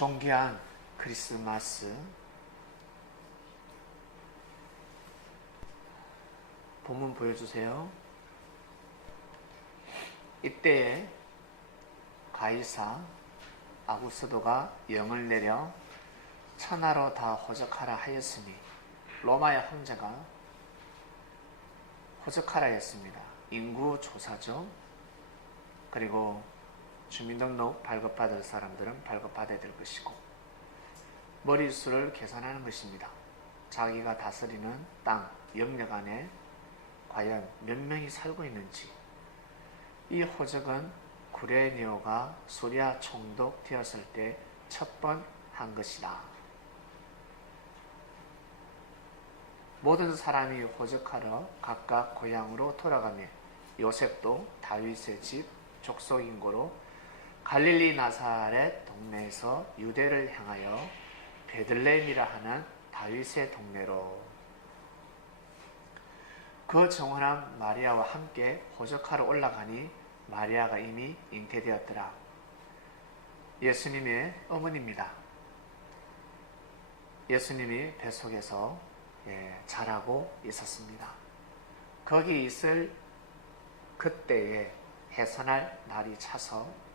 존귀한 크리스마스 본문 보여주세요. 이때에 가이사 아구스도가 영을 내려 천하로 다 호적하라 하였으니 로마의 황제가 호적하라 했습니다. 인구 조사죠. 그리고 주민등록 발급받을 사람들은 발급받아야 될 것이고 머릿수를 계산하는 것입니다. 자기가 다스리는 땅, 영역 안에 과연 몇 명이 살고 있는지. 이 호적은 구레네오가 수리아 총독 되었을 때 첫 번 한 것이다. 모든 사람이 호적하러 각각 고향으로 돌아가며 요셉도 다윗의 집 족속인고로 갈릴리 나사렛 동네에서 유대를 향하여 베들레헴이라 하는 다윗의 동네로 그 정원한 마리아와 함께 호적하러 올라가니 마리아가 이미 잉태되었더라. 예수님의 어머니입니다. 예수님이 뱃속에서 자라고 있었습니다. 거기 있을 그때에 해산할 날이 차서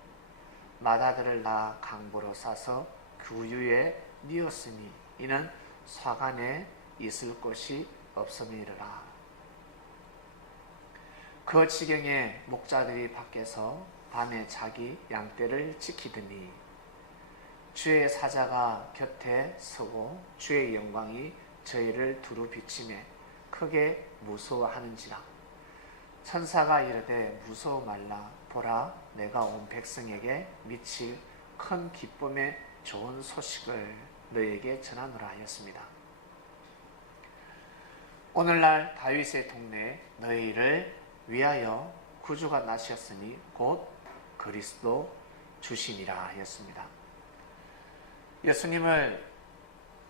맏아들을 낳아 강보로 싸서 구유에 뉘었으니 이는 사관에 있을 곳이 없음이니라. 그 지경에 목자들이 밖에서 밤에 자기 양떼를 지키더니 주의 사자가 곁에 서고 주의 영광이 저희를 두루 비치매 크게 무서워하는지라. 천사가 이르되 무서워 말라. 보라, 내가 온 백성에게 미칠 큰 기쁨의 좋은 소식을 너에게 전하노라 하였습니다. 오늘날 다윗의 동네에 너희를 위하여 구주가 나셨으니 곧 그리스도 주시니라 하였습니다. 예수님을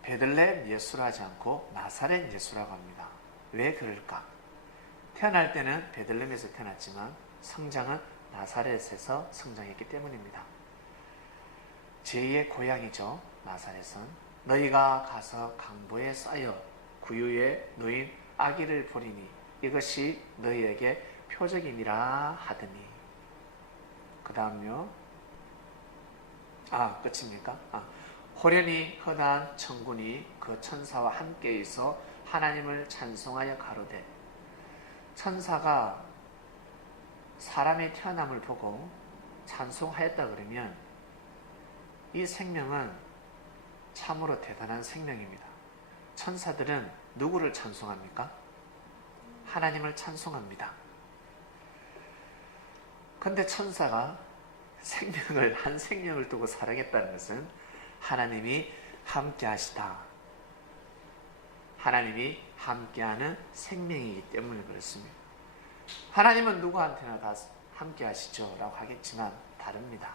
베들레헴 예수라 하지 않고 나사렛 예수라고 합니다. 왜 그럴까? 태어날 때는 베들레헴에서 태어났지만 성장은 나사렛에서 성장했기 때문입니다. 제2의 고향이죠. 나사렛은 너희가 가서 강보에 쌓여 구유에 놓인 아기를 보리니 이것이 너희에게 표적이니라 하더니 그 다음요. 끝입니까? 호련히 흔한 천군이 그 천사와 함께 있어 하나님을 찬송하여 가로되. 천사가 사람의 태어남을 보고 찬송하였다 그러면 이 생명은 참으로 대단한 생명입니다. 천사들은 누구를 찬송합니까? 하나님을 찬송합니다. 근데 천사가 한 생명을 두고 사랑했다는 것은 하나님이 함께 하시다. 하나님이 함께하는 생명이기 때문에 그렇습니다. 하나님은 누구한테나 다 함께 하시죠 라고 하겠지만 다릅니다.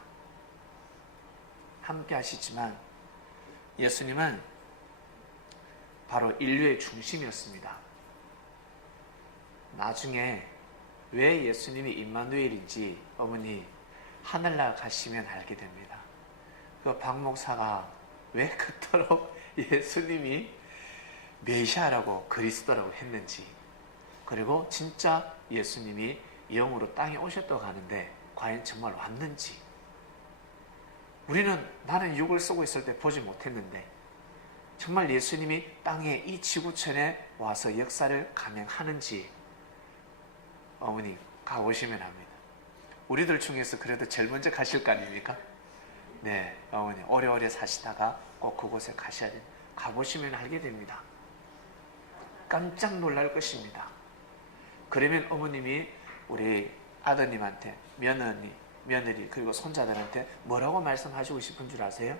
함께 하시지만 예수님은 바로 인류의 중심이었습니다. 나중에 왜 예수님이 임마누엘인지 어머니 하늘나라 가시면 알게 됩니다. 그 박 목사가 왜 그토록 예수님이 메시아라고 그리스도라고 했는지, 그리고 진짜 예수님이 영으로 땅에 오셨다고 하는데 과연 정말 왔는지, 나는 육을 쓰고 있을 때 보지 못했는데 정말 예수님이 땅에 이 지구촌에 와서 역사를 감행하는지 어머니 가보시면 합니다. 우리들 중에서 그래도 제일 먼저 가실 거 아닙니까? 네, 어머니 오래오래 사시다가 꼭 그곳에 가셔야 됩니다. 가보시면 알게 됩니다. 깜짝 놀랄 것입니다. 그러면 어머님이 우리 아드님한테 며느리 그리고 손자들한테 뭐라고 말씀하시고 싶은 줄 아세요?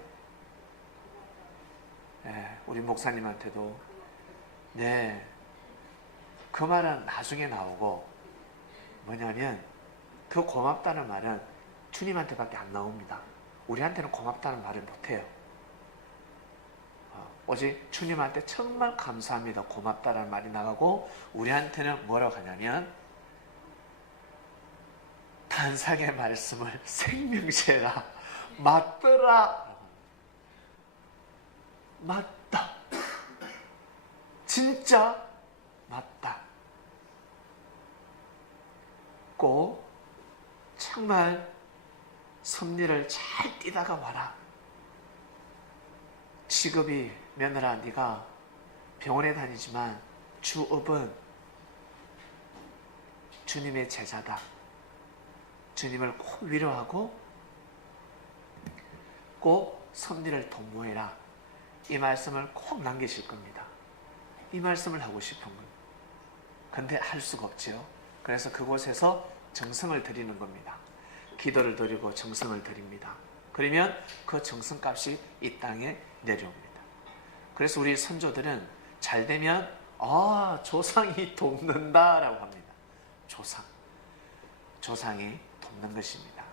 네, 우리 목사님한테도 네, 그 말은 나중에 나오고 뭐냐면 그 고맙다는 말은 주님한테밖에 안 나옵니다. 우리한테는 고맙다는 말을 못해요. 오직 주님한테 정말 감사합니다, 고맙다는 말이 나가고 우리한테는 뭐라고 하냐면 탄상의 말씀을 생명체라 맞더라. 맞다. 진짜 맞다. 꼭 정말 섭리를 잘 띠다가 와라. 직업이 며느라 네가 병원에 다니지만 주업은 주님의 제자다. 주님을 꼭 위로하고 꼭 섭리를 도모해라. 이 말씀을 꼭 남기실 겁니다. 이 말씀을 하고 싶은 거예요. 근데 할 수가 없죠. 그래서 그곳에서 정성을 드리는 겁니다. 기도를 드리고 정성을 드립니다. 그러면 그 정성값이 이 땅에 내려옵니다. 그래서 우리 선조들은 잘 되면 조상이 돕는다라고 합니다. 조상이 돕는 것입니다.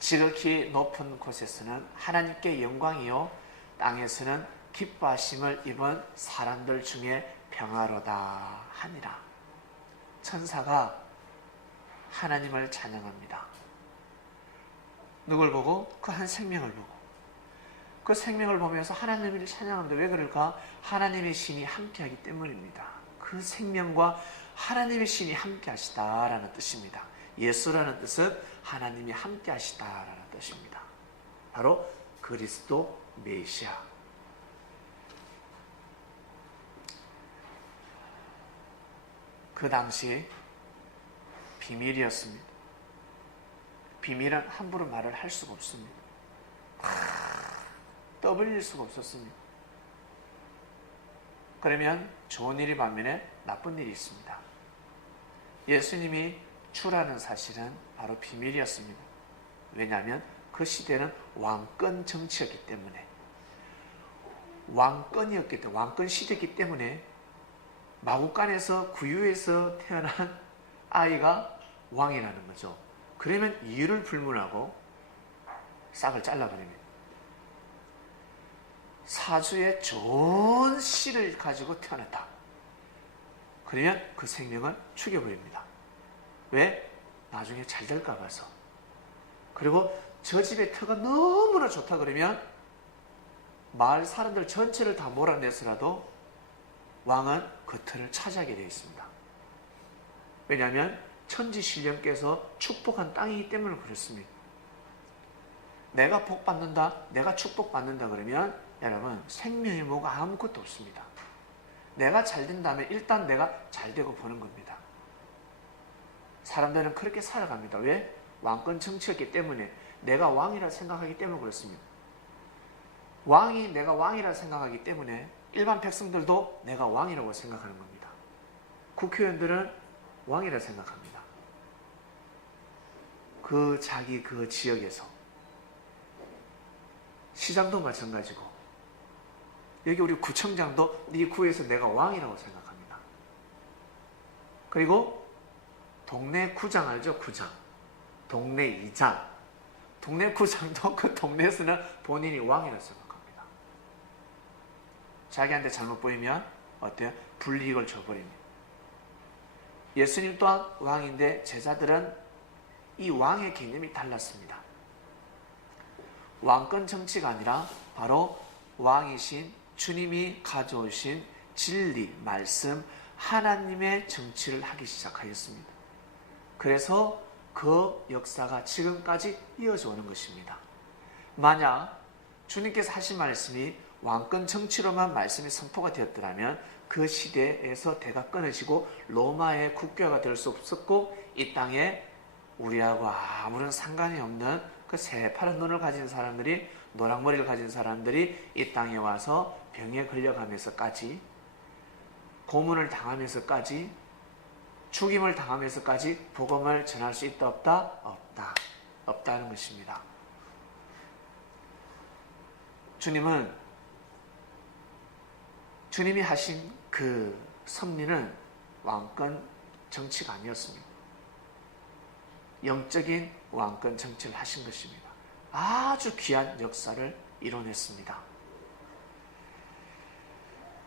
지극히 높은 곳에서는 하나님께 영광이요 땅에서는 기뻐하심을 입은 사람들 중에 평화로다 하니라. 천사가 하나님을 찬양합니다. 누굴 보고? 그 한 생명을 보고. 그 생명을 보면서 하나님을 찬양하는데 왜 그럴까? 하나님의 신이 함께하기 때문입니다. 그 생명과 하나님의 신이 함께하시다라는 뜻입니다. 예수라는 뜻은 하나님이 함께하시다라는 뜻입니다. 바로 그리스도 메시아. 그 당시 비밀이었습니다. 비밀은 함부로 말을 할 수가 없습니다. 떠벌릴 수가 없었습니다. 그러면 좋은 일이 반면에 나쁜 일이 있습니다. 예수님이 주라는 사실은 바로 비밀이었습니다. 왜냐하면 그 시대는 왕권 정치였기 때문에, 왕권 시대이기 때문에 마구간에서 구유에서 태어난 아이가 왕이라는 거죠. 그러면 이유를 불문하고 싹을 잘라버립니다. 사주에 좋은 씨를 가지고 태어났다. 그러면 그 생명을 죽여버립니다. 왜? 나중에 잘 될까 봐서. 그리고 저 집의 터가 너무나 좋다 그러면 마을 사람들 전체를 다 몰아내서라도 왕은 그 터를 차지하게 되어 있습니다. 왜냐하면 천지신령께서 축복한 땅이기 때문에 그렇습니다. 내가 복받는다, 내가 축복받는다 그러면 여러분 생명의 뭐가 아무것도 없습니다. 내가 잘 된다면 일단 내가 잘 되고 보는 겁니다. 사람들은 그렇게 살아갑니다. 왜? 왕권 정치였기 때문에, 내가 왕이라 생각하기 때문에 그렇습니다. 내가 왕이라 생각하기 때문에 일반 백성들도 내가 왕이라고 생각하는 겁니다. 국회의원들은 왕이라 생각합니다. 자기 그 지역에서. 시장도 마찬가지고, 여기 우리 구청장도 네 구에서 내가 왕이라고 생각합니다. 그리고 동네 구장 알죠? 구장. 동네 이장. 동네 구장도 그 동네에서는 본인이 왕이라고 생각합니다. 자기한테 잘못 보이면 어때요? 불이익을 줘버립니다. 예수님 또한 왕인데 제자들은 이 왕의 개념이 달랐습니다. 왕권 정치가 아니라 바로 왕이신 주님이 가져오신 진리, 말씀, 하나님의 정치를 하기 시작하였습니다. 그래서 그 역사가 지금까지 이어져 오는 것입니다. 만약 주님께서 하신 말씀이 왕권 정치로만 말씀이 선포가 되었더라면 그 시대에서 대가 끊어지고 로마의 국교가 될 수 없었고, 이 땅에 우리하고 아무런 상관이 없는 그 새파란 눈을 가진 사람들이, 노랑머리를 가진 사람들이 이 땅에 와서 병에 걸려가면서까지, 고문을 당하면서까지, 죽임을 당하면서까지 복음을 전할 수 있다 없다? 없다는 것입니다. 주님이 하신 그 섭리는 왕권 정치가 아니었습니다. 영적인 왕권 정치를 하신 것입니다. 아주 귀한 역사를 이뤄냈습니다.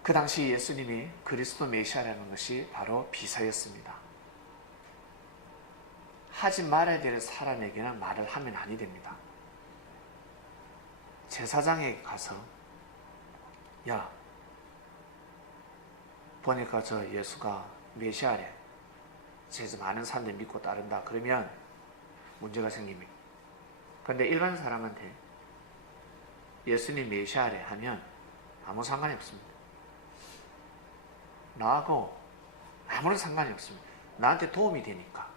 그 당시 예수님이 그리스도 메시아라는 것이 바로 비사였습니다. 하지 말아야 될 사람에게는 말을 하면 아니 됩니다. 제사장에게 가서 야, 보니까 저 예수가 메시아래. 그래서 많은 사람들이 믿고 따른다. 그러면 문제가 생깁니다. 그런데 일반 사람한테 예수님 메시아래 하면 아무 상관이 없습니다. 나하고 아무런 상관이 없습니다. 나한테 도움이 되니까.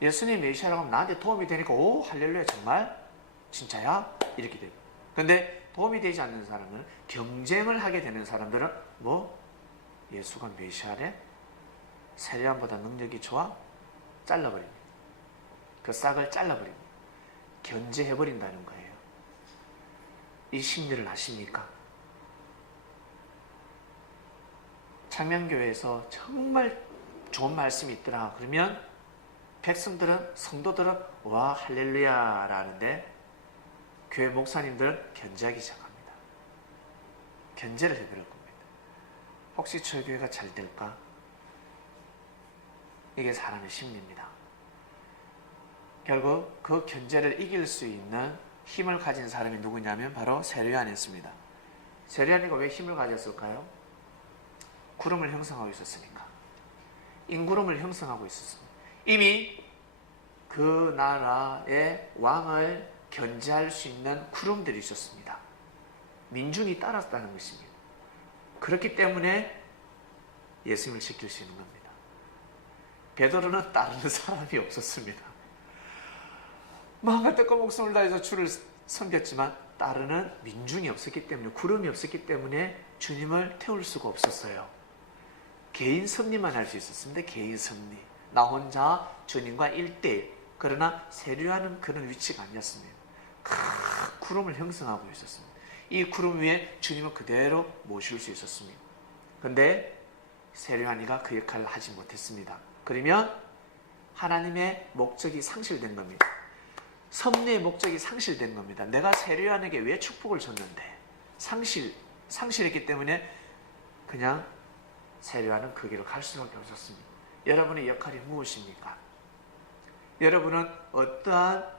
예수님 메시아라고 하면 나한테 도움이 되니까 오 할렐루야 정말? 진짜야? 이렇게 돼요. 그런데 도움이 되지 않는 사람은 경쟁을 하게 되는 사람들은 뭐? 예수가 메시아래? 세례요한보다 능력이 좋아? 잘라버립니다. 그 싹을 잘라버립니다. 견제해버린다는 거예요. 이 심리를 아십니까? 창명교회에서 정말 좋은 말씀이 있더라. 그러면 백성들은, 성도들은 와 할렐루야 라는데 교회 목사님들은 견제하기 시작합니다. 견제를 해버릴 겁니다. 혹시 저희 교회가 잘 될까? 이게 사람의 심리입니다. 결국 그 견제를 이길 수 있는 힘을 가진 사람이 누구냐면 바로 세례요한이었습니다. 세례요한이가 왜 힘을 가졌을까요? 구름을 형성하고 있었으니까. 인구름을 형성하고 있었습니다. 이미 그 나라의 왕을 견제할 수 있는 구름들이 있었습니다. 민중이 따랐다는 것입니다. 그렇기 때문에 예수님을 지킬 수 있는 겁니다. 베드로는 따르는 사람이 없었습니다. 마음과 뜻과 목숨을 다해서 주를 섬겼지만 따르는 민중이 없었기 때문에, 구름이 없었기 때문에 주님을 태울 수가 없었어요. 개인 섭리만 할 수 있었습니다. 개인 섭리. 나 혼자 주님과 1대1. 그러나 세례요한은 그런 위치가 아니었습니다. 큰 구름을 형성하고 있었습니다. 이 구름 위에 주님을 그대로 모실 수 있었습니다. 그런데 세례요한이가 그 역할을 하지 못했습니다. 그러면 하나님의 목적이 상실된 겁니다. 섭리의 목적이 상실된 겁니다. 내가 세례요한에게 왜 축복을 줬는데 상실했기 때문에 그냥 세례요한은 그 길을 갈 수밖에 없었습니다. 여러분의 역할이 무엇입니까? 여러분은 어떠한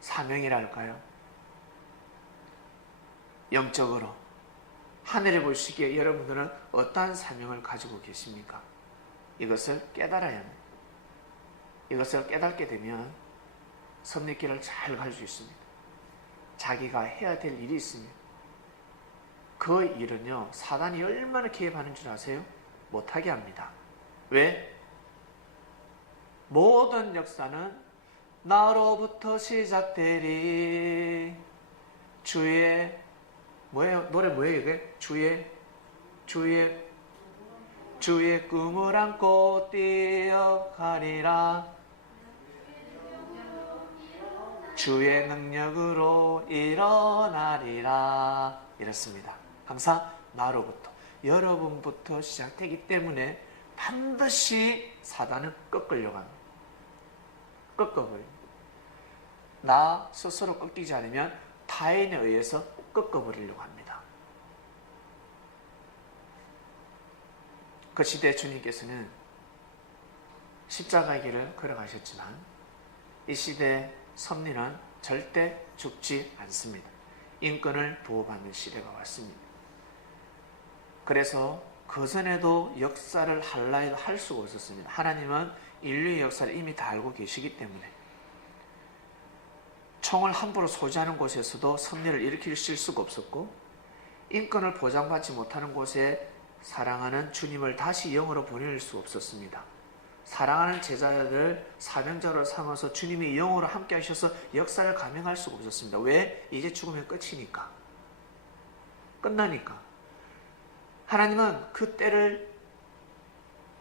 사명이랄까요? 영적으로 하늘에 보시기에 여러분들은 어떠한 사명을 가지고 계십니까? 이것을 깨달아야 합니다. 이것을 깨닫게 되면 섭리길을 잘 갈 수 있습니다. 자기가 해야 될 일이 있습니다. 그 일은요, 사단이 얼마나 개입하는 줄 아세요? 못하게 합니다. 왜? 모든 역사는 나로부터 시작되리. 주의 뭐예요? 노래 뭐예요 이게? 주의 꿈을 안고 뛰어가리라. 주의 능력으로 일어나리라. 이렇습니다. 항상 나로부터, 여러분부터 시작되기 때문에 반드시 사단은 꺾으려고 합니다. 꺾어버려요. 나 스스로 꺾이지 않으면 타인에 의해서 꺾어버리려고 합니다. 그 시대 주님께서는 십자가의 길을 걸어가셨지만 이 시대 섭리는 절대 죽지 않습니다. 인권을 보호받는 시대가 왔습니다. 그래서 그전에도 역사를 할라 해도 할 수가 없었습니다. 하나님은 인류의 역사를 이미 다 알고 계시기 때문에 총을 함부로 소지하는 곳에서도 섭리를 일으킬 수가 없었고, 인권을 보장받지 못하는 곳에 사랑하는 주님을 다시 영으로 보낼 수 없었습니다. 사랑하는 제자들 사명자로 삼아서 주님이 영으로 함께 하셔서 역사를 감행할 수가 없었습니다. 왜? 이제 죽으면 끝이니까. 끝나니까. 하나님은 그 때를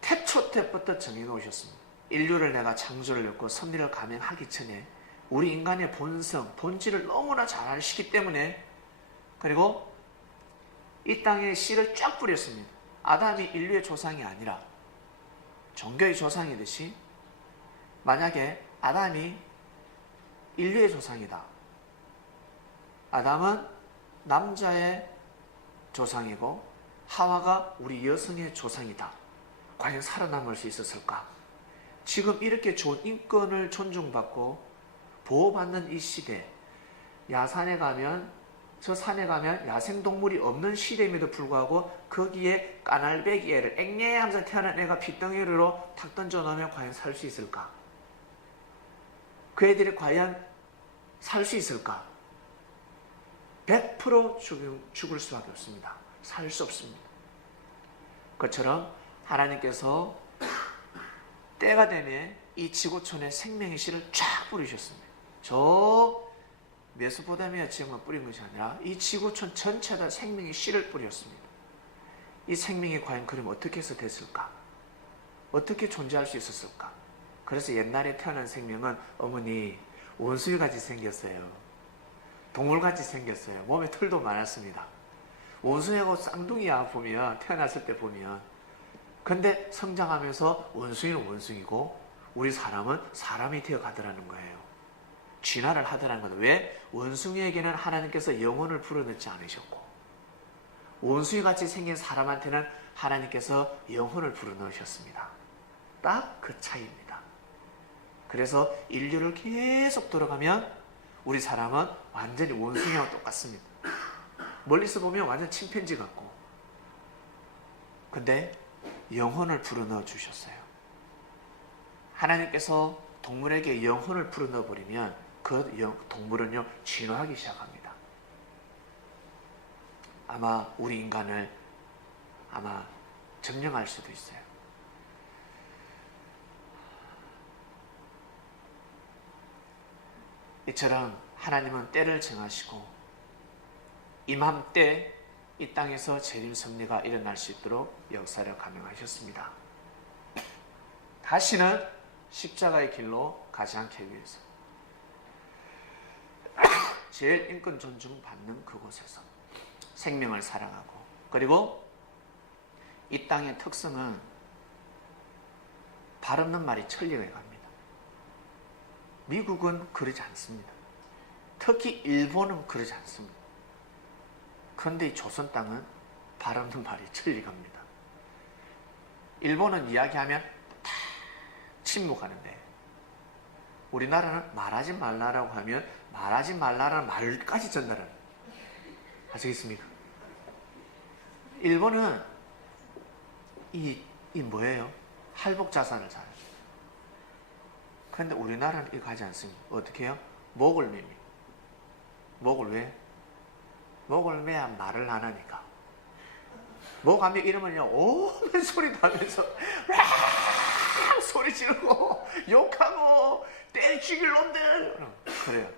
태초 때부터 정해놓으셨습니다. 인류를 내가 창조를 했고 섭리를 감행하기 전에 우리 인간의 본성, 본질을 너무나 잘 아시기 때문에, 그리고 이 땅에 씨를 쫙 뿌렸습니다. 아담이 인류의 조상이 아니라 종교의 조상이듯이 만약에 아담이 인류의 조상이다. 아담은 남자의 조상이고 하와가 우리 여성의 조상이다. 과연 살아남을 수 있었을까? 지금 이렇게 좋은 인권을 존중받고 보호받는 이 시대, 야산에 가면, 저 산에 가면 야생동물이 없는 시대임에도 불구하고 거기에 까날배기 애를 앵내 하면서 태어난 애가 핏덩이로 탁 던져 놓으면 과연 살 수 있을까? 그 애들이 과연 살 수 있을까? 100% 죽을 수밖에 없습니다. 살 수 없습니다. 그처럼 하나님께서 때가 되면 이 지구촌에 생명의 씨를 쫙 뿌리셨습니다. 저 메소포타미아 지역만 뿌린 것이 아니라 이 지구촌 전체에다 생명의 씨를 뿌렸습니다. 이 생명이 과연 그럼 어떻게 해서 됐을까? 어떻게 존재할 수 있었을까? 그래서 옛날에 태어난 생명은 어머니 원숭이같이 생겼어요. 동물같이 생겼어요. 몸에 털도 많았습니다. 원숭이하고 쌍둥이야 보면 태어났을 때 보면, 근데 성장하면서 원숭이는 원숭이고 우리 사람은 사람이 되어가더라는 거예요. 진화를 하더라는 거예요. 왜? 원숭이에게는 하나님께서 영혼을 불어넣지 않으셨고 원숭이같이 생긴 사람한테는 하나님께서 영혼을 불어넣으셨습니다. 딱 그 차이입니다. 그래서 인류를 계속 돌아가면 우리 사람은 완전히 원숭이하고 똑같습니다. 멀리서 보면 완전 침팬지 같고, 근데 영혼을 불어넣어 주셨어요. 하나님께서 동물에게 영혼을 불어넣어 버리면 그 동물은요 진화하기 시작합니다. 아마 우리 인간을 아마 점령할 수도 있어요. 이처럼 하나님은 때를 정하시고 이맘때 이 땅에서 재림 섭리가 일어날 수 있도록 역사를 감행하셨습니다. 다시는 십자가의 길로 가지 않기 위해서 제일 인권 존중받는 그곳에서 생명을 사랑하고, 그리고 이 땅의 특성은 발 없는 말이 천리가 갑니다. 미국은 그러지 않습니다. 특히 일본은 그러지 않습니다. 그런데 이 조선 땅은 발 없는 말이 천리가 갑니다. 일본은 이야기하면 다 침묵하는데 우리나라는 말하지 말라라고 하면 말하지 말라라는 말까지 전달하는, 아시겠습니까? 일본은 이 뭐예요? 할복자산을 사요. 그런데 우리나라는 이거 하지 않습니다. 어떻게 해요? 목을 맵니다. 목을 왜? 목을 매야 말을 안 하니까. 목 하면 이러면요 오만 소리 나면서 소리 지르고 욕하고 때려 죽일 놈들 그래요.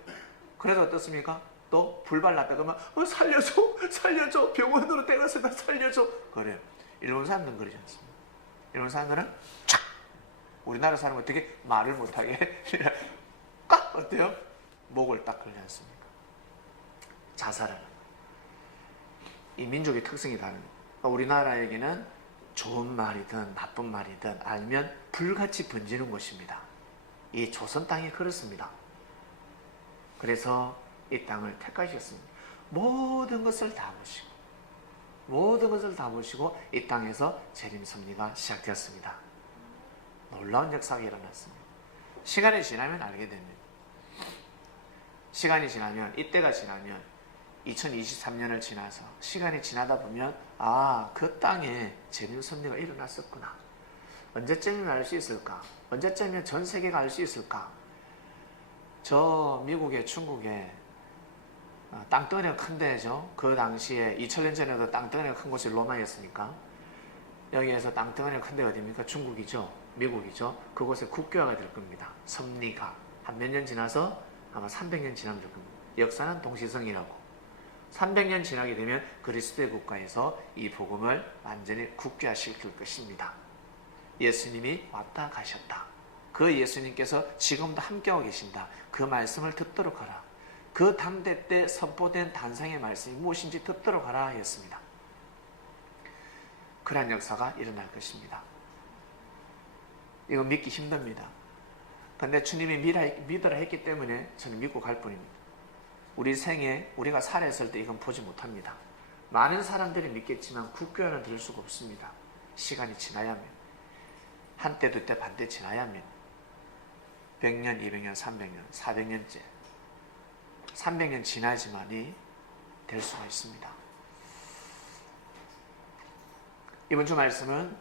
그래서 어떻습니까? 또 불발 났다 그러면 살려줘 병원으로 데려서 나 살려줘 그래요. 일본 사람들은 그러지 않습니다. 일본 사람들은 촥, 우리나라 사람은 어떻게 말을 못하게 꽉 어때요? 목을 딱 걸지 않습니까? 자살하는, 이 민족의 특성이 다릅니다. 우리나라에게는 좋은 말이든 나쁜 말이든 알면 불같이 번지는 곳입니다. 이 조선 땅이 그렇습니다. 그래서 이 땅을 택하셨습니다. 모든 것을 다 보시고 이 땅에서 재림 섭리가 시작되었습니다. 놀라운 역사가 일어났습니다. 시간이 지나면 알게 됩니다. 시간이 지나면, 이때가 지나면 2023년을 지나서 시간이 지나다 보면 그 땅에 재림 섭리가 일어났었구나. 언제쯤이면 알 수 있을까? 언제쯤이면 전 세계가 알 수 있을까? 저 미국에, 중국에 땅덩어리가 큰 데죠. 그 당시에 2000년 전에도 땅덩어리가 큰 곳이 로마였으니까 여기에서 땅덩어리가 큰 데가 어디입니까? 중국이죠. 미국이죠. 그곳에 국교화가 될 겁니다. 섭리가 한 몇 년 지나서 아마 300년 지나면 될 겁니다. 역사는 동시성이라고. 300년 지나게 되면 그리스도의 국가에서 이 복음을 완전히 국교화시킬 것입니다. 예수님이 왔다 가셨다. 그 예수님께서 지금도 함께하고 계신다. 그 말씀을 듣도록 하라. 그 당대 때 선포된 단상의 말씀이 무엇인지 듣도록 하라 했습니다. 그러한 역사가 일어날 것입니다. 이거 믿기 힘듭니다. 근데 주님이 믿으라 했기 때문에 저는 믿고 갈 뿐입니다. 우리 생에 우리가 살아있을 때 이건 보지 못합니다. 많은 사람들이 믿겠지만 국교화는 될 수가 없습니다. 시간이 지나야면, 한때 두때 반때 지나야면, 100년, 200년, 300년, 400년째 300년 지나야지만이 될 수가 있습니다. 이번 주 말씀은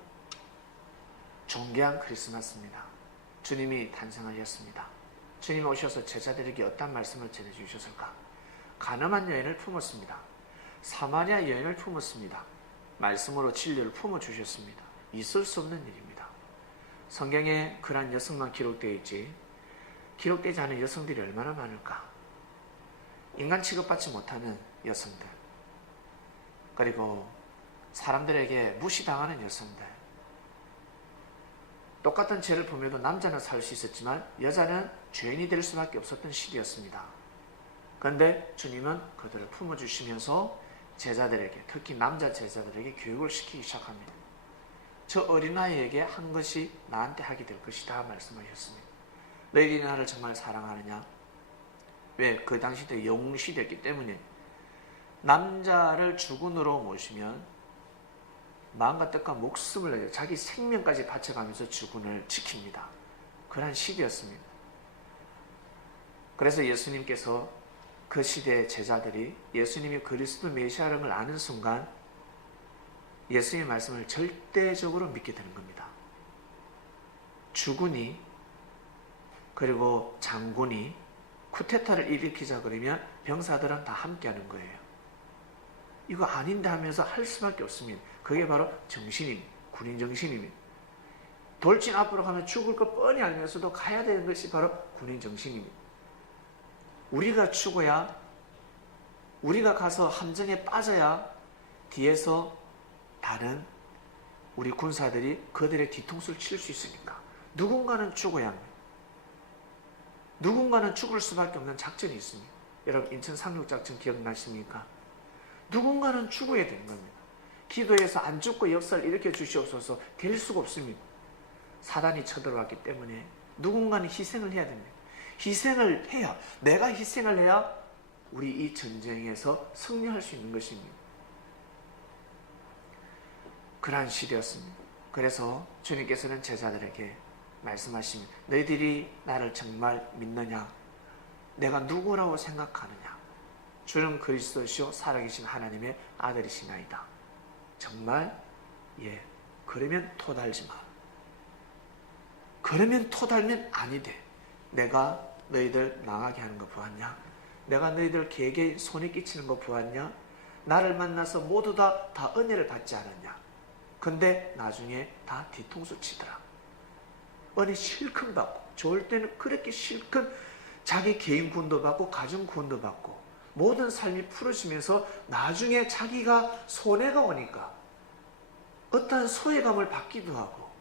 존귀한 크리스마스입니다. 주님이 탄생하셨습니다. 주님이 오셔서 제자들에게 어떤 말씀을 전해주셨을까? 가늠한 여인을 품었습니다. 사마리아 여인을 품었습니다. 말씀으로 진리를 품어주셨습니다. 있을 수 없는 일입니다. 성경에 그러한 여성만 기록되어 있지 기록되지 않은 여성들이 얼마나 많을까? 인간 취급받지 못하는 여성들, 그리고 사람들에게 무시당하는 여성들, 똑같은 죄를 범해도 남자는 살 수 있었지만 여자는 죄인이 될 수밖에 없었던 시대였습니다. 그런데 주님은 그들을 품어주시면서 제자들에게, 특히 남자 제자들에게 교육을 시키기 시작합니다. 저 어린아이에게 한 것이 나한테 하게 될 것이다 말씀하셨습니다. 너희들이 나를 정말 사랑하느냐? 왜? 그 당시 때 영웅시대였기 때문에 남자를 주군으로 모시면 마음과 뜻과 목숨을 내려 자기 생명까지 바쳐가면서 주군을 지킵니다. 그런 시대였습니다. 그래서 예수님께서 그 시대의 제자들이 예수님이 그리스도 메시아라는 걸 아는 순간 예수님의 말씀을 절대적으로 믿게 되는 겁니다. 주군이 그리고 장군이 쿠데타를 일으키자 그러면 병사들은 다 함께하는 거예요. 이거 아닌데 하면서 할 수밖에 없습니다. 그게 바로 정신입니다. 군인 정신입니다. 돌진 앞으로 가면 죽을 거 뻔히 알면서도 가야 되는 것이 바로 군인 정신입니다. 우리가 죽어야, 우리가 가서 함정에 빠져야 뒤에서 다른 우리 군사들이 그들의 뒤통수를 칠 수 있으니까 누군가는 죽어야 합니다. 누군가는 죽을 수밖에 없는 작전이 있습니다. 여러분 인천 상륙작전 기억나십니까? 누군가는 죽어야 되는 겁니다. 기도해서 안 죽고 역사를 일으켜 주시옵소서 될 수가 없습니다. 사단이 쳐들어왔기 때문에 누군가는 희생을 해야 됩니다. 희생을 해야, 내가 희생을 해야 우리 이 전쟁에서 승리할 수 있는 것입니다. 그러한 시대였습니다. 그래서 주님께서는 제자들에게 말씀하십니다. 너희들이 나를 정말 믿느냐? 내가 누구라고 생각하느냐? 주는 그리스도시요 살아계신 하나님의 아들이시나이다. 정말? 예. 그러면 토달지 마. 그러면 토달면 아니 돼. 내가 너희들 망하게 하는 거 보았냐? 내가 너희들 개개인 손에 끼치는 거 보았냐? 나를 만나서 모두 다 은혜를 받지 않았냐? 근데 나중에 다 뒤통수 치더라. 은혜 실컷 받고, 좋을 때는 그렇게 실컷 자기 개인 구원도 받고 가정 구원도 받고 모든 삶이 풀어지면서 나중에 자기가 손해가 오니까 어떠한 소외감을 받기도 하고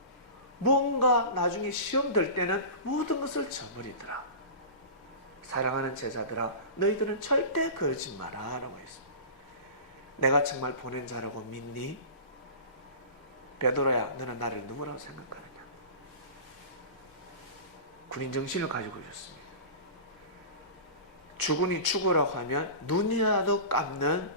뭔가 나중에 시험 들 때는 모든 것을 저버리더라. 사랑하는 제자들아, 너희들은 절대 그러지 마라 라고 했습니다. 내가 정말 보낸 자라고 믿니? 베드로야, 너는 나를 누구라고 생각하느냐? 군인 정신을 가지고 있었습니다. 주군이 죽으라고 하면 눈이라도 감는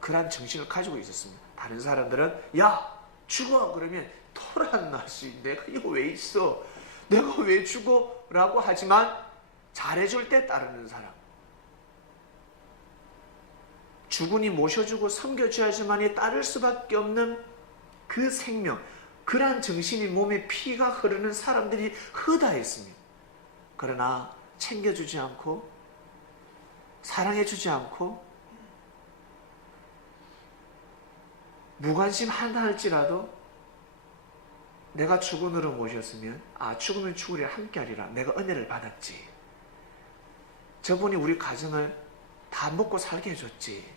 그런 정신을 가지고 있었습니다. 다른 사람들은 야 죽어 그러면 토란 나시 내가 이거 왜 있어? 내가 왜 죽어? 라고 하지만 잘해줄 때 따르는 사람, 주군이 모셔주고 섬겨줘야지만이 따를 수밖에 없는 그 생명, 그러한 정신이 몸에 피가 흐르는 사람들이 허다했습니다. 그러나 챙겨주지 않고 사랑해주지 않고 무관심 한다 할지라도 내가 주군으로 모셨으면 죽으면 죽으리라 함께하리라. 내가 은혜를 받았지. 저분이 우리 가정을 다 먹고 살게 해줬지.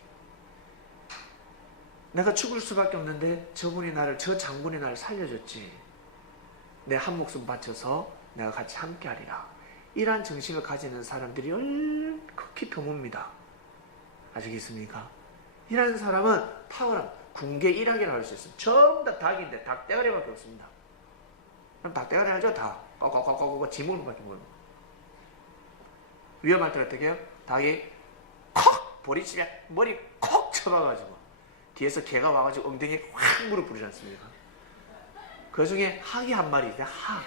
내가 죽을 수밖에 없는데 저분이 저 장군이 나를 살려줬지. 내 한 목숨 바쳐서 내가 같이 함께하리라. 이러한 정신을 가지는 사람들이 극히 드뭅니다. 아시겠습니까? 이러한 사람은 탁월한 군계 일학이라고 할 수 있습니다. 전부 다 닭인데 닭대가리밖에 없습니다. 그럼 닭대가리 알죠? 닭. 꼬꼬꼬꼬꼬 지물만 밖에 모릅니다. 위험할 때 어떻게 해요? 닭이 콕! 보리집에 머리 콕 쳐봐가지고 뒤에서 개가 와가지고 엉덩이에 확 무릎 부르지 않습니까? 그 중에 학이 한 마리 있어요. 학.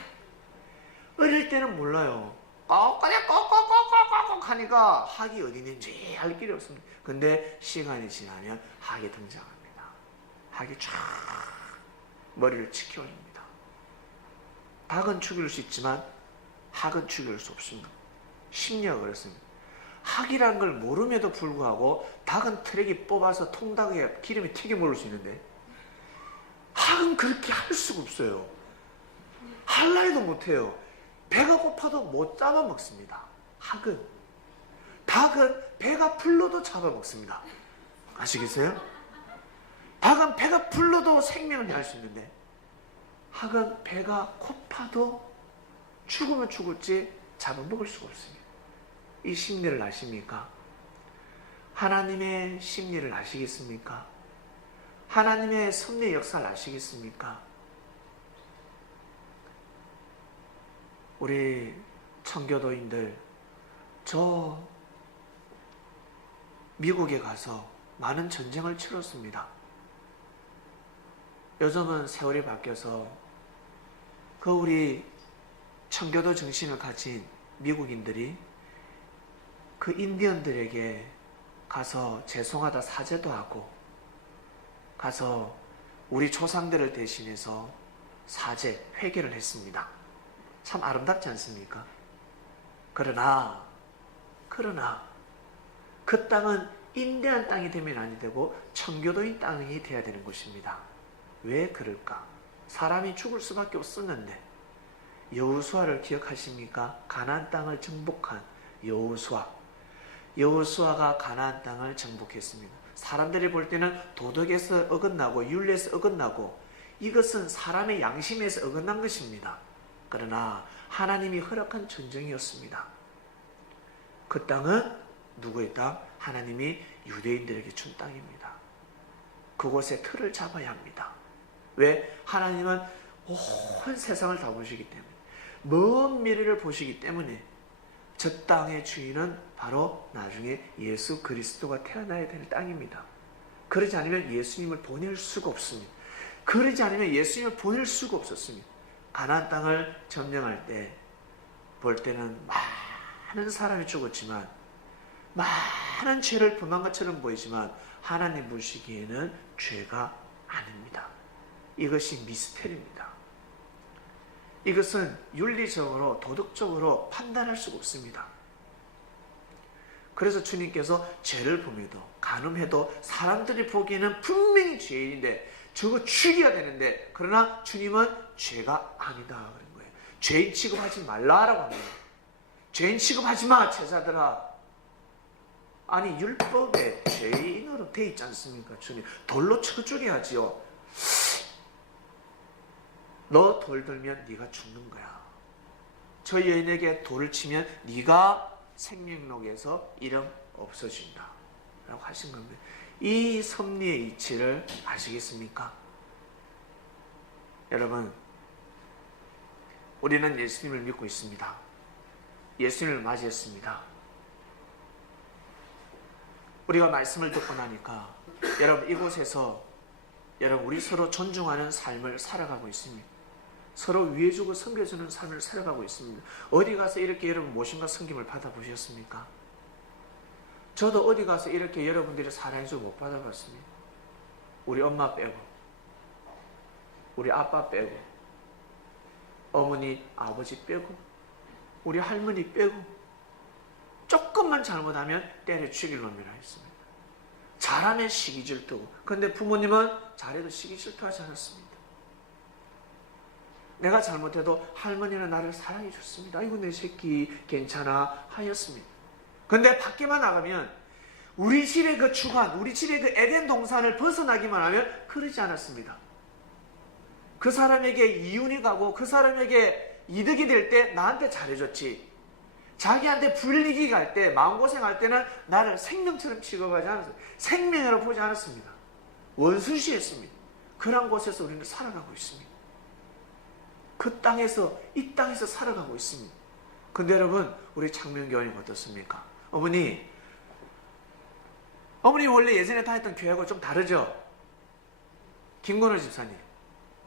어릴 때는 몰라요. 그냥 꼭꼭꼭꼭꼭 하니까 학이 어디 있는지 알 길이 없습니다. 근데 시간이 지나면 학이 등장합니다. 학이 쫙 머리를 치켜줍니다. 닭은 죽일 수 있지만 학은 죽일 수 없습니다. 심리가 그렇습니다. 학이라는 걸 모름에도 불구하고 닭은 트랙이 뽑아서 통닭에 기름이 튀겨 먹을 수 있는데 학은 그렇게 할 수가 없어요. 할라 해도 못해요. 배가 고파도 못 잡아먹습니다. 학은. 닭은 배가 불러도 잡아먹습니다. 아시겠어요? 닭은 배가 불러도 생명을 할 수 있는데 학은 배가 고파도 죽으면 죽을지 잡아먹을 수가 없습니다. 이 심리를 아십니까? 하나님의 심리를 아시겠습니까? 하나님의 섭리의 역사를 아시겠습니까? 우리 청교도인들, 저 미국에 가서 많은 전쟁을 치렀습니다. 요즘은 세월이 바뀌어서 그 우리 청교도 정신을 가진 미국인들이 그 인디언들에게 가서 죄송하다 사죄도 하고 가서 우리 조상들을 대신해서 사죄, 회개를 했습니다. 참 아름답지 않습니까? 그러나 그 땅은 인디안 땅이 되면 아니 되고 청교도인 땅이 돼야 되는 것입니다. 왜 그럴까? 사람이 죽을 수밖에 없었는데 여호수아를 기억하십니까? 가나안 땅을 정복한 여호수아가 가나안 땅을 정복했습니다. 사람들이 볼 때는 도덕에서 어긋나고 윤리에서 어긋나고 이것은 사람의 양심에서 어긋난 것입니다. 그러나 하나님이 허락한 전쟁이었습니다. 그 땅은 누구의 땅? 하나님이 유대인들에게 준 땅입니다. 그곳에 틀을 잡아야 합니다. 왜? 하나님은 온 세상을 다 보시기 때문에, 먼 미래를 보시기 때문에 저 땅의 주인은 바로 나중에 예수 그리스도가 태어나야 되는 땅입니다. 그러지 않으면 예수님을 보낼 수가 없습니다. 그러지 않으면 예수님을 보낼 수가 없었습니다. 가나안 땅을 점령할 때 볼 때는 많은 사람이 죽었지만 많은 죄를 범한 것처럼 보이지만 하나님 보시기에는 죄가 아닙니다. 이것이 미스테리입니다. 이것은 윤리적으로 도덕적으로 판단할 수가 없습니다. 그래서 주님께서 죄를 범해도 간음해도 사람들이 보기에는 분명히 죄인인데 저거 죽여야 되는데 그러나 주님은 죄가 아니다 그런 거예요. 죄인 취급하지 말라라고 합니다. 죄인 취급하지 마 제자들아. 아니 율법에 죄인으로 돼 있지 않습니까? 주님 돌로 쳐 죽여야지요. 너 돌 들면 네가 죽는 거야. 저 여인에게 돌을 치면 네가 생명록에서 이름 없어진다 라고 하신 겁니다. 이 섭리의 이치를 아시겠습니까? 여러분, 우리는 예수님을 믿고 있습니다. 예수님을 맞이했습니다. 우리가 말씀을 듣고 나니까 여러분 이곳에서 여러분 우리 서로 존중하는 삶을 살아가고 있습니다. 서로 위해주고 섬겨주는 삶을 살아가고 있습니다. 어디 가서 이렇게 여러분 모심과 섬김을 받아보셨습니까? 저도 어디 가서 이렇게 여러분들이 사랑해주고 못 받아봤습니다. 우리 엄마 빼고 우리 아빠 빼고 어머니 아버지 빼고 우리 할머니 빼고 조금만 잘못하면 때려 죽일 놈이라 했습니다. 잘하면 시기 질투고 근데 부모님은 잘해도 시기 질투하지 않았습니다. 내가 잘못해도 할머니는 나를 사랑해 줬습니다. 아이고 내 새끼 괜찮아 하였습니다. 근데 밖에만 나가면 우리 집의 그 주관, 우리 집의 그 에덴 동산을 벗어나기만 하면 그러지 않았습니다. 그 사람에게 이윤이 가고 그 사람에게 이득이 될 때 나한테 잘해줬지. 자기한테 불이익이 갈 때, 마음고생할 때는 나를 생명처럼 취급하지 않았어요. 생명으로 보지 않았습니다. 원수시했습니다. 그런 곳에서 우리는 살아가고 있습니다. 그 땅에서, 이 땅에서 살아가고 있습니다. 근데 여러분, 우리 창명교회는 어떻습니까? 어머니 원래 예전에 다녔던 교회하고 좀 다르죠? 김건호 집사님,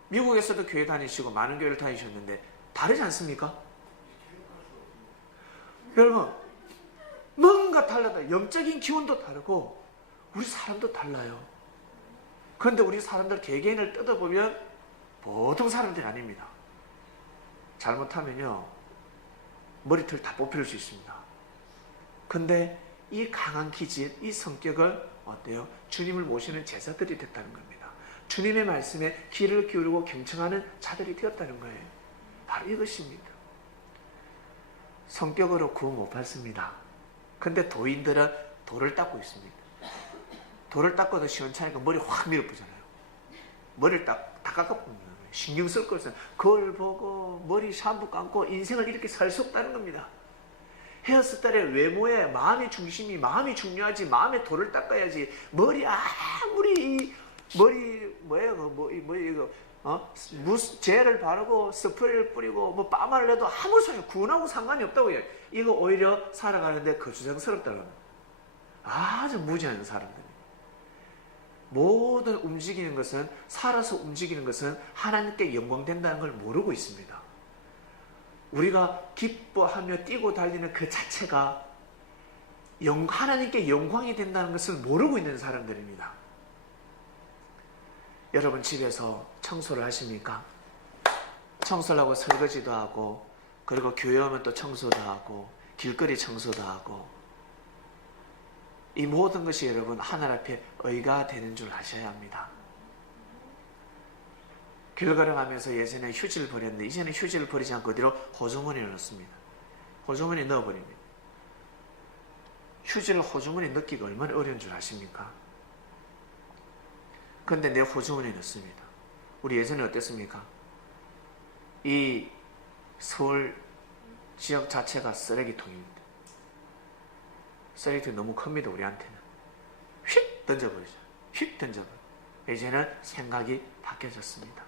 미국에서도 교회 다니시고 많은 교회를 다니셨는데 다르지 않습니까? 여러분, 뭔가 달라요. 영적인 기운도 다르고 우리 사람도 달라요. 그런데 우리 사람들 개개인을 뜯어보면 보통 사람들이 아닙니다. 잘못하면요 머리털 다 뽑힐 수 있습니다. 근데 이 강한 기질, 이 성격을 어때요? 주님을 모시는 제자들이 됐다는 겁니다. 주님의 말씀에 귀를 기울이고 경청하는 자들이 되었다는 거예요. 바로 이것입니다. 성격으로 구원 못 받습니다. 근데 도인들은 돌을 닦고 있습니다. 돌을 닦아도 시원찮으니까 머리 확 밀어보잖아요. 머리를 다 깎아봅니다. 신경 쓸 것은 그걸 보고 머리 샴푸 감고 인생을 이렇게 살 수 없다는 겁니다. 헤어스타일의 외모에 마음이 중요하지. 마음에 돌을 닦아야지. 머리 아무리 머리 이거 무슨 젤을 바르고 스프레이를 뿌리고 뭐 파마를 해도 아무 소용 구원하고 상관이 없다고 해요. 이거 오히려 살아가는데 거추장스럽다고 합니다. 아주 무지한 사람들. 모든 움직이는 것은, 살아서 움직이는 것은 하나님께 영광된다는 걸 모르고 있습니다. 우리가 기뻐하며 뛰고 달리는 그 자체가 하나님께 영광이 된다는 것을 모르고 있는 사람들입니다. 여러분 집에서 청소를 하십니까? 청소를 하고 설거지도 하고, 그리고 교회 오면 또 청소도 하고, 길거리 청소도 하고, 이 모든 것이 여러분 하늘 앞에 의가 되는 줄 아셔야 합니다. 길 걸어가면서 예전에 휴지를 버렸는데 이제는 휴지를 버리지 않고 어디로? 호주머니에 넣습니다. 호주머니에 넣어버립니다. 휴지를 호주머니에 넣기가 얼마나 어려운 줄 아십니까? 그런데 내 호주머니에 넣습니다. 우리 예전에 어땠습니까? 이 서울 지역 자체가 쓰레기통입니다. 쓰레기통이 너무 큽니다. 우리한테는 휙 던져버리죠. 휙 던져버려. 이제는 생각이 바뀌어졌습니다.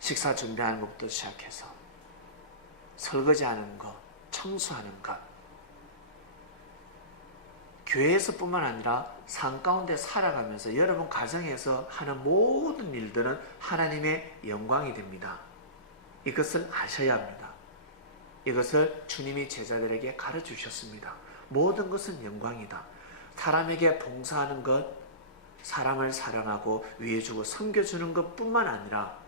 식사 준비하는 것부터 시작해서 설거지하는 것, 청소하는 것, 교회에서 뿐만 아니라 삶 가운데 살아가면서 여러분 가정에서 하는 모든 일들은 하나님의 영광이 됩니다. 이것을 아셔야 합니다. 이것을 주님이 제자들에게 가르치셨습니다. 모든 것은 영광이다. 사람에게 봉사하는 것, 사람을 사랑하고 위해주고 섬겨주는 것뿐만 아니라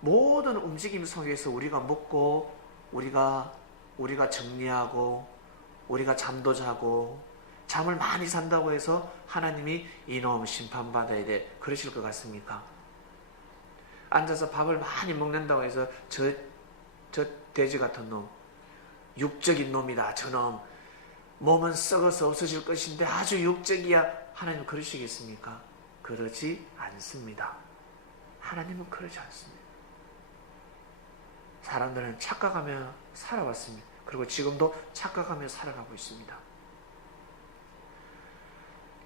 모든 움직임 속에서 우리가 먹고, 우리가 정리하고, 우리가 잠도 자고, 잠을 많이 잔다고 해서 하나님이 이놈 심판받아야 돼, 그러실 것 같습니까? 앉아서 밥을 많이 먹는다고 해서 저 돼지 같은 놈, 육적인 놈이다, 저놈, 몸은 썩어서 없어질 것인데 아주 육적이야, 하나님 그러시겠습니까? 그러지 않습니다. 하나님은 그러지 않습니다. 사람들은 착각하며 살아왔습니다. 그리고 지금도 착각하며 살아가고 있습니다.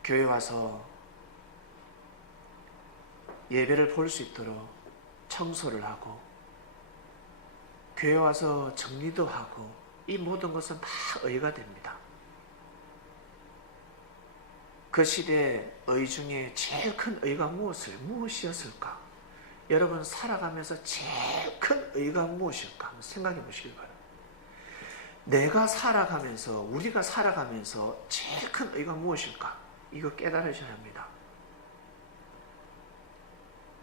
교회 와서 예배를 볼 수 있도록 청소를 하고, 교회 와서 정리도 하고, 이 모든 것은 다 의가 됩니다. 그 시대의 의 중에 제일 큰 의가 무엇이었을까? 여러분 살아가면서 제일 큰 의가 무엇일까? 한번 생각해 보시길 바랍니다. 내가 살아가면서, 우리가 살아가면서 제일 큰 의가 무엇일까? 이거 깨달으셔야 합니다.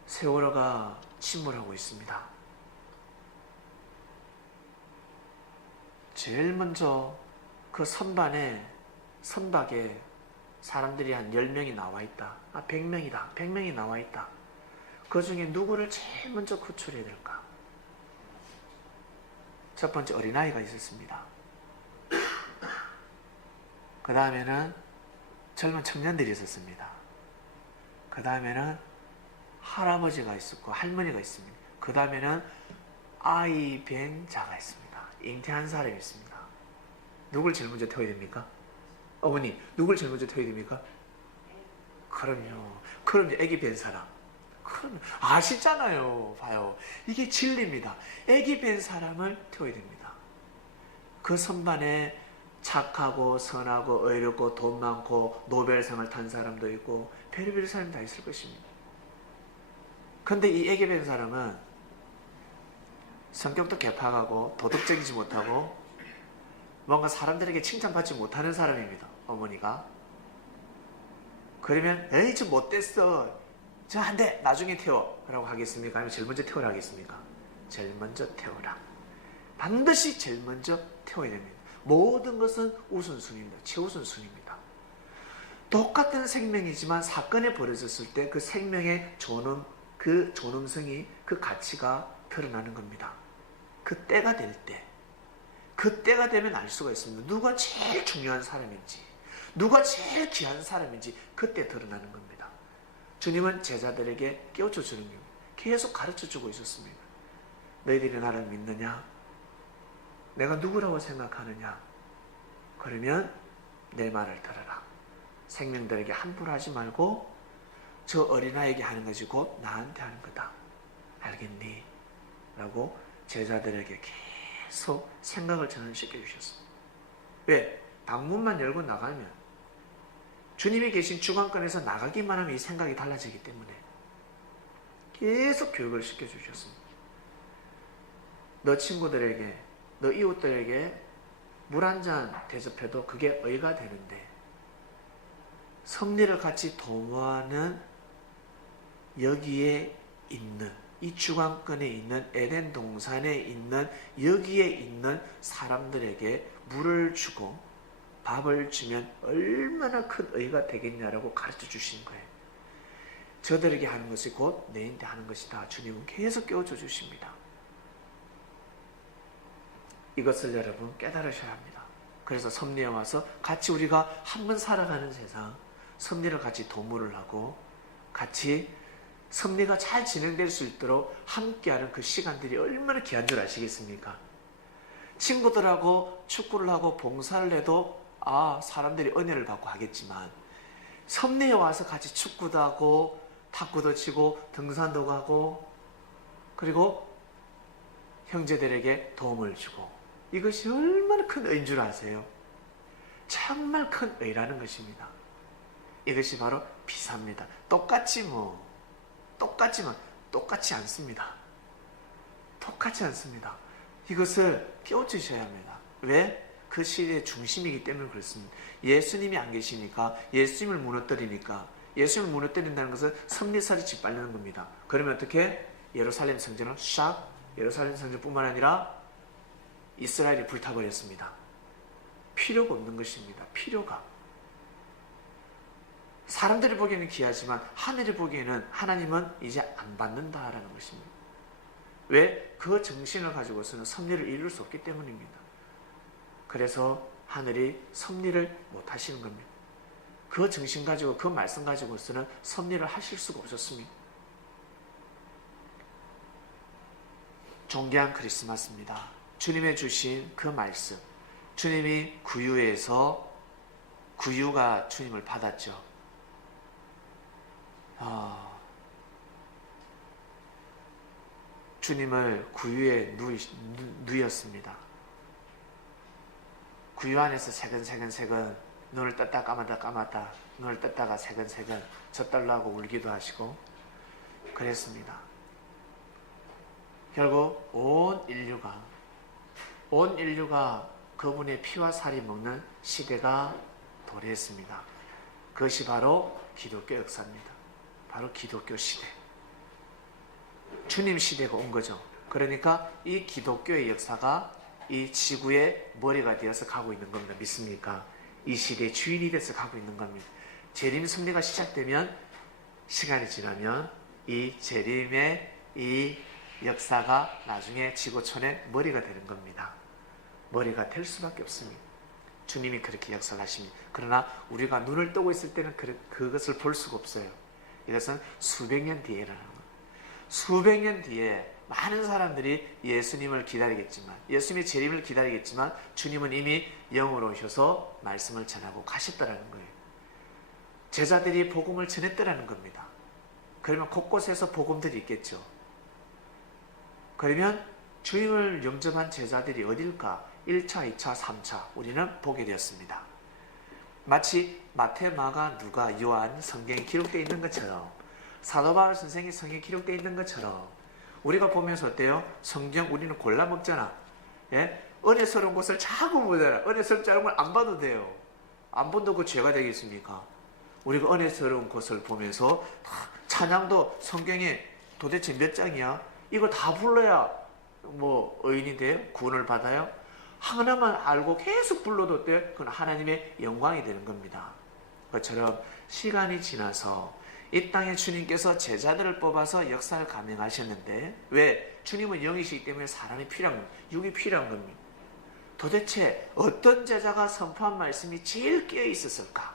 세월호가 침몰하고 있습니다. 제일 먼저 그 선박에 사람들이 한 10명이 나와 있다. 100명이다. 100명이 나와 있다. 그 중에 누구를 제일 먼저 구출해야 될까? 첫 번째 어린아이가 있었습니다. 그 다음에는 젊은 청년들이 있었습니다. 그 다음에는 할아버지가 있었고 할머니가 있습니다. 그 다음에는 아이 뵌자가 있습니다. 잉태한 사람이 있습니다. 누굴 제일 먼저 태워야 됩니까? 어머니, 누굴 제일 먼저 태워야 됩니까? 그럼요. 아기 뵌 사람. 그럼 아시잖아요. 봐요. 이게 진리입니다. 아기 뵌 사람을 태워야 됩니다. 그 선반에 착하고 선하고 의롭고 돈 많고 노벨상을 탄 사람도 있고 별의별 사람이 다 있을 것입니다. 근데 이 아기 뵌 사람은 성격도 개팍하고 도덕적이지 못하고 뭔가 사람들에게 칭찬받지 못하는 사람입니다. 어머니가. 그러면 에이 저 못됐어. 저 안 돼. 나중에 태워. 라고 하겠습니까? 아니면 제일 먼저 태우라 하겠습니까? 제일 먼저 태우라. 반드시 제일 먼저 태워야 됩니다. 모든 것은 우선순위입니다. 최우선순위입니다. 똑같은 생명이지만 사건이 벌어졌을 때 그 생명의 존엄, 그 존엄성이, 그 가치가 드러나는 겁니다. 그 때가 될 때, 그 때가 되면 알 수가 있습니다. 누가 제일 중요한 사람인지, 누가 제일 귀한 사람인지 그때 드러나는 겁니다. 주님은 제자들에게 깨우쳐 주는 겁니다. 계속 가르쳐 주고 있었습니다. 너희들이 나를 믿느냐? 내가 누구라고 생각하느냐? 그러면 내 말을 들어라. 생명들에게 함부로 하지 말고 저 어린아이에게 하는 것이 곧 나한테 하는 거다. 알겠니? 라고 제자들에게 계속 생각을 전환시켜 주셨습니다. 왜? 방문만 열고 나가면 주님이 계신 주관권에서 나가기만 하면 이 생각이 달라지기 때문에 계속 교육을 시켜주셨습니다. 너 친구들에게, 너 이웃들에게 물 한 잔 대접해도 그게 의가 되는데 섭리를 같이 도모하는 여기에 있는, 이 주관권에 있는 에덴 동산에 있는 여기에 있는 사람들에게 물을 주고 밥을 주면 얼마나 큰 의가 되겠냐라고 가르쳐 주신 거예요. 저들에게 하는 것이 곧 내인데 하는 것이다. 주님은 계속 깨워줘 주십니다. 이것을 여러분 깨달으셔야 합니다. 그래서 섭리에 와서 같이 우리가 한 번 살아가는 세상, 섭리를 같이 도모를 하고 같이 섭리가 잘 진행될 수 있도록 함께하는 그 시간들이 얼마나 귀한 줄 아시겠습니까? 친구들하고 축구를 하고 봉사를 해도 사람들이 은혜를 받고 하겠지만 섭리에 와서 같이 축구도 하고 탁구도 치고 등산도 가고 그리고 형제들에게 도움을 주고 이것이 얼마나 큰 의인 줄 아세요? 정말 큰 의라는 것입니다. 이것이 바로 비사입니다. 똑같지만 똑같지 않습니다. 똑같지 않습니다. 이것을 깨우치셔야 합니다. 왜? 그 시대의 중심이기 때문에 그렇습니다. 예수님이 안 계시니까, 예수님을 무너뜨리니까, 예수님을 무너뜨린다는 것은 섭리살이 짓밟는 겁니다. 그러면 어떻게? 예루살렘 성전은 예루살렘 성전뿐만 아니라 이스라엘이 불타버렸습니다. 필요가 없는 것입니다. 필요가. 사람들이 보기에는 귀하지만 하늘이 보기에는 하나님은 이제 안 받는다라는 것입니다. 왜? 그 정신을 가지고서는 섭리를 이룰 수 없기 때문입니다. 그래서 하늘이 섭리를 못 하시는 겁니다. 그 정신 가지고 그 말씀 가지고서는 섭리를 하실 수가 없었습니다. 존귀한 크리스마스입니다. 주님의 주신 그 말씀, 주님이 구유에서 구유가 주님을 받았죠. 주님을 구유에 누였습니다. 구유 안에서 세근세근 눈을 떴다 감았다 눈을 떴다가 세근세근 젖달라 하고 울기도 하시고 그랬습니다. 결국 온 인류가 그분의 피와 살이 먹는 시대가 도래했습니다. 그것이 바로 기독교 역사입니다. 바로 기독교 시대. 주님 시대가 온 거죠. 그러니까 이 기독교의 역사가 이 지구의 머리가 되어서 가고 있는 겁니다. 믿습니까? 이 시대의 주인이 돼서 가고 있는 겁니다. 재림 섭리가 시작되면 시간이 지나면 이 재림의 이 역사가 나중에 지구촌의 머리가 되는 겁니다. 머리가 될 수밖에 없습니다. 주님이 그렇게 역사하십니다. 그러나 우리가 눈을 뜨고 있을 때는 그것을 볼 수가 없어요. 이것은 수백 년 뒤에라는 거예요. 수백 년 뒤에 많은 사람들이 예수님을 기다리겠지만, 예수님의 재림을 기다리겠지만 주님은 이미 영으로 오셔서 말씀을 전하고 가셨다라는 거예요. 제자들이 복음을 전했다라는 겁니다. 그러면 곳곳에서 복음들이 있겠죠. 그러면 주님을 영접한 제자들이 어딜까? 1차, 2차, 3차 우리는 보게 되었습니다. 마치 마태, 마가, 누가, 요한 성경에 기록되어 있는 것처럼 사도 바울 선생이 성경에 기록되어 있는 것처럼 우리가 보면서 어때요? 성경 우리는 골라 먹잖아. 예? 은혜스러운 것을 자꾸 보잖아. 은혜스럽지 않은 걸 안 봐도 돼요. 안 본다고 그 죄가 되겠습니까? 우리가 은혜스러운 것을 보면서 찬양도 성경에 도대체 몇 장이야? 이거 다 불러야 뭐 의인이 돼요? 구원을 받아요? 하나만 알고 계속 불러도 어때요? 그건 하나님의 영광이 되는 겁니다. 그것처럼 시간이 지나서 이 땅에 주님께서 제자들을 뽑아서 역사를 감행하셨는데, 왜? 주님은 영이시기 때문에 사람이 필요한 겁니다. 육이 필요한 겁니다. 도대체 어떤 제자가 선포한 말씀이 제일 깨어 있었을까?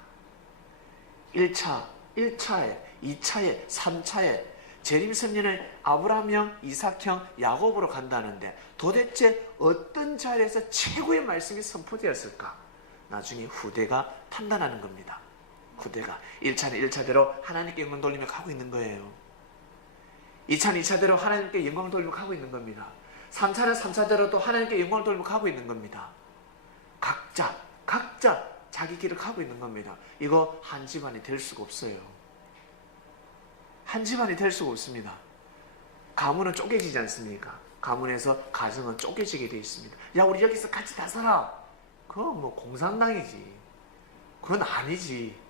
1차에, 2차에, 3차에 재림성년을 아브라함형, 이삭형, 야곱으로 간다는데 도대체 어떤 자리에서 최고의 말씀이 선포되었을까? 나중에 후대가 판단하는 겁니다. 후대가 1차는 1차대로 하나님께 영광 돌리며 가고 있는 거예요. 2차는 2차대로 하나님께 영광 돌리며 가고 있는 겁니다. 3차는 3차대로 또 하나님께 영광을 돌리며 가고 있는 겁니다. 각자 자기 길을 가고 있는 겁니다. 이거 한 집안이 될 수가 없어요. 한 집안이 될 수가 없습니다. 가문은 쪼개지지 않습니까? 가문에서 가정은 쪼개지게 되어 있습니다. 야, 우리 여기서 같이 다 살아. 그건 뭐 공산당이지. 그건 아니지.